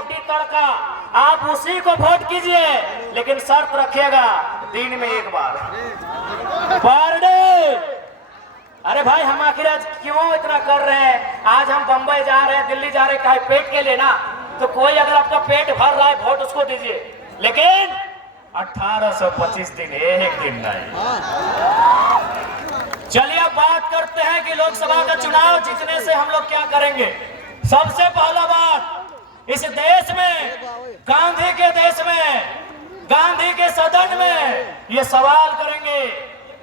रोटी तड़का, आप उसी को वोट कीजिए, लेकिन शर्त रखिएगा दिन में एक बार पर डे। अरे भाई हम आखिर आज क्यों इतना कर रहे हैं? आज हम बंबई जा रहे हैं, दिल्ली जा रहे हैं, कहीं पेट के लिए ना, तो कोई अगर आपका पेट भर रहा है वोट उसको दीजिए, लेकिन 1825 दिन एक दिन नहीं। चलिए अब बात करते हैं कि लोकसभा का चुनाव जीतने से हम लोग क्या करेंगे। सबसे पहला बात, इस देश में, गांधी के देश में, गांधी के सदन में ये सवाल करेंगे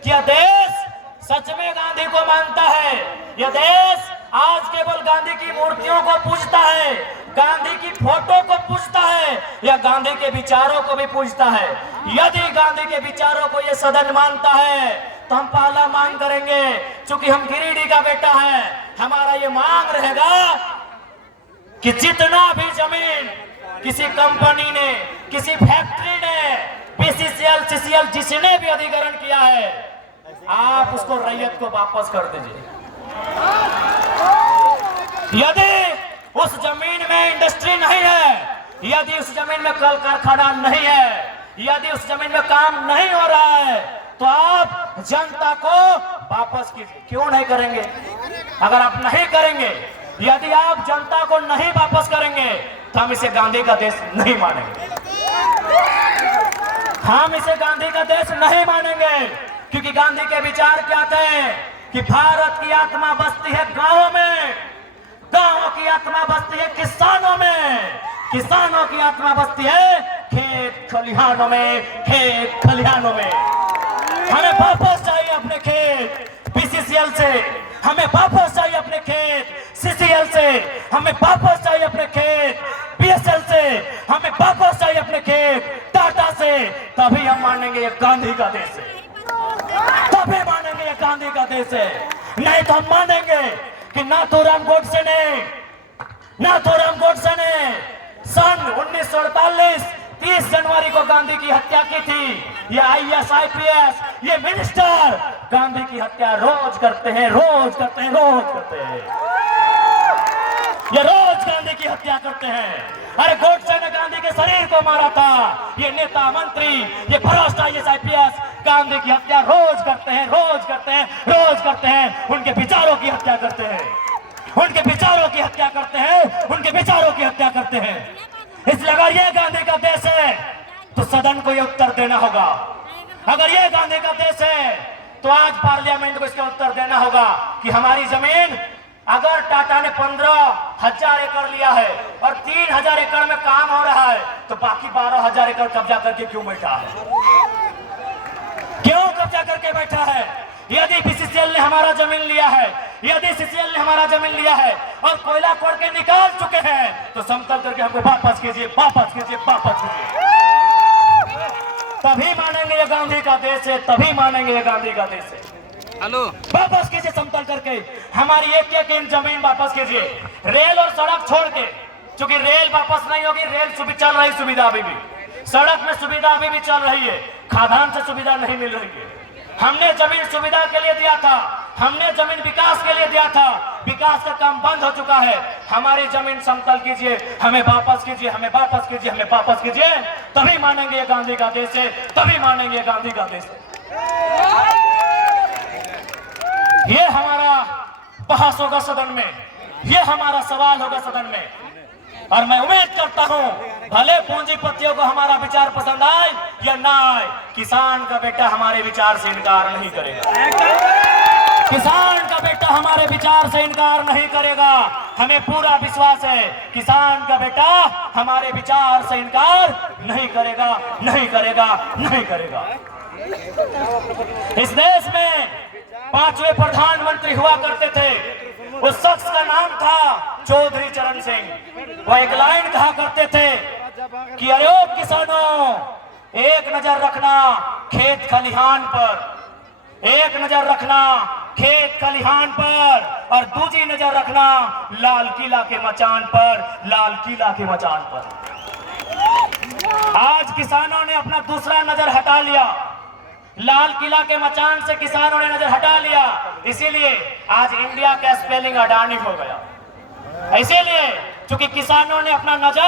कि यह देश सच में गांधी को मानता है? यह देश आज केवल गांधी की मूर्तियों को पूजता है, गांधी की फोटो को पूजता है, या गांधी के विचारों को भी पूजता है? यदि गांधी के विचारों को यह सदन मानता है तो हम पहला मांग करेंगे, चूंकि हम गिरिडीह का बेटा है, हमारा ये मांग रहेगा कि जितना भी जमीन किसी कंपनी ने, किसी फैक्ट्री ने, बीसीसीएल, सीसीएल जिसने भी अधिग्रहण किया है, आप उसको रैयत को वापस कर दीजिए। यदि उस जमीन में इंडस्ट्री नहीं है, यदि उस जमीन में कल कारखाना नहीं है, यदि उस जमीन में काम नहीं हो रहा है, तो आप जनता को वापस कीजिए। क्यों नहीं करेंगे? अगर आप नहीं करेंगे, यदि आप जनता को नहीं वापस करेंगे, तो हम इसे गांधी का देश नहीं मानेंगे। हम इसे गांधी का देश नहीं मानेंगे, क्योंकि गांधी के विचार क्या थे कि भारत की आत्मा बसती है गांवों में, गांवों की आत्मा बसती है किसानों में, किसानों की आत्मा बसती है खेत खलिहानों में, खेत खलिहानों में। हमें वापस चाहिए अपने खेत बीसीसीएल से, हमें वापस चाहिए अपने खेत सीसीएल से, हमें वापस चाहिए अपने खेत बीएसएल से, हमें वापस चाहिए अपने खेत टाटा से। तभी हम मानेंगे ये गांधी का देश है, तभी मानेंगे ये गांधी का देश है। नहीं तो हम मानेंगे कि नाथूराम गोडसे ने सन 1948 30 जनवरी को गांधी की हत्या की थी। ये आईएएस आईपीएस, ये मिनिस्टर गांधी की हत्या रोज करते हैं, रोज करते हैं, रोज करते हैं, ये रोज गांधी की हत्या करते हैं। अरे गोडसे ने गांधी के शरीर को मारा था। ये नेता मंत्री, ये भ्रष्ट आईएएस आईपीएस गांधी की हत्या रोज करते हैं, रोज करते हैं, रोज करते हैं। उनके विचारों की हत्या करते हैं, उनके विचारों की हत्या करते हैं, उनके विचारों की हत्या करते हैं। इसलिए अगर ये गांधी का देश है तो सदन को ये उत्तर देना होगा। अगर ये गांधी का देश है तो आज पार्लियामेंट को इसका उत्तर देना होगा कि हमारी जमीन, अगर टाटा ने 15,000 एकड़ लिया है और 3,000 एकड़ में काम हो रहा है, तो बाकी 12,000 एकड़ कब्जा करके क्यों बैठा है? क्यों कब्जा करके बैठा है? यदि बीसीसीएल ने हमारा जमीन लिया है, यदि सीसीएल ने हमारा जमीन लिया है और कोयला खोद के निकाल चुके हैं, तो समतल करके हमको वापस कीजिए, वापस कीजिए, वापस कीजिए। तभी मानेंगे ये गांधी का देश है, तभी मानेंगे ये गांधी का देश है। हेलो, वापस कीजिए समतल करके, हमारी एक एक इंच जमीन वापस कीजिए। रेल और सड़क छोड़ के, क्योंकि रेल वापस नहीं होगी, रेल चल रही सुविधा अभी भी, सड़क में सुविधा अभी भी चल रही है, खादान से सुविधा नहीं मिल रही है। हमने जमीन सुविधा के लिए दिया था, हमने जमीन विकास के लिए दिया था, विकास का काम बंद हो चुका है। हमारी जमीन समतल कीजिए, हमें वापस कीजिए, हमें वापस कीजिए, हमें वापस कीजिए। तभी मानेंगे ये गांधी का देश है, तभी मानेंगे गांधी का देश है। ये हमारा बहस होगा सदन में, ये हमारा सवाल होगा सदन में, और मैं उम्मीद करता हूं भले पूंजीपतियों को हमारा विचार पसंद आए या ना आए, किसान का बेटा हमारे विचार से इनकार नहीं करेगा। किसान का बेटा हमारे विचार से इनकार नहीं करेगा। हमें पूरा विश्वास है किसान का बेटा हमारे विचार से इनकार नहीं करेगा, नहीं करेगा, नहीं करेगा। इस देश में 5वें प्रधानमंत्री हुआ करते थे, उस शख्स का नाम था चौधरी चरण सिंह। वह एक लाइन कहा करते थे कि अरे ओ किसानों, एक नजर रखना खेत खलिहान पर, एक नजर रखना खेत खलिहान पर, और दूसरी नजर रखना लाल किला के मचान पर, लाल किला के मचान पर। आज किसानों ने अपना दूसरा नजर हटा लिया, लाल किला के मचान से किसानों ने नजर हटा लिया। इसीलिए आज इंडिया का स्पेलिंग अडानी हो गया, इसीलिए क्योंकि किसानों ने अपना नजर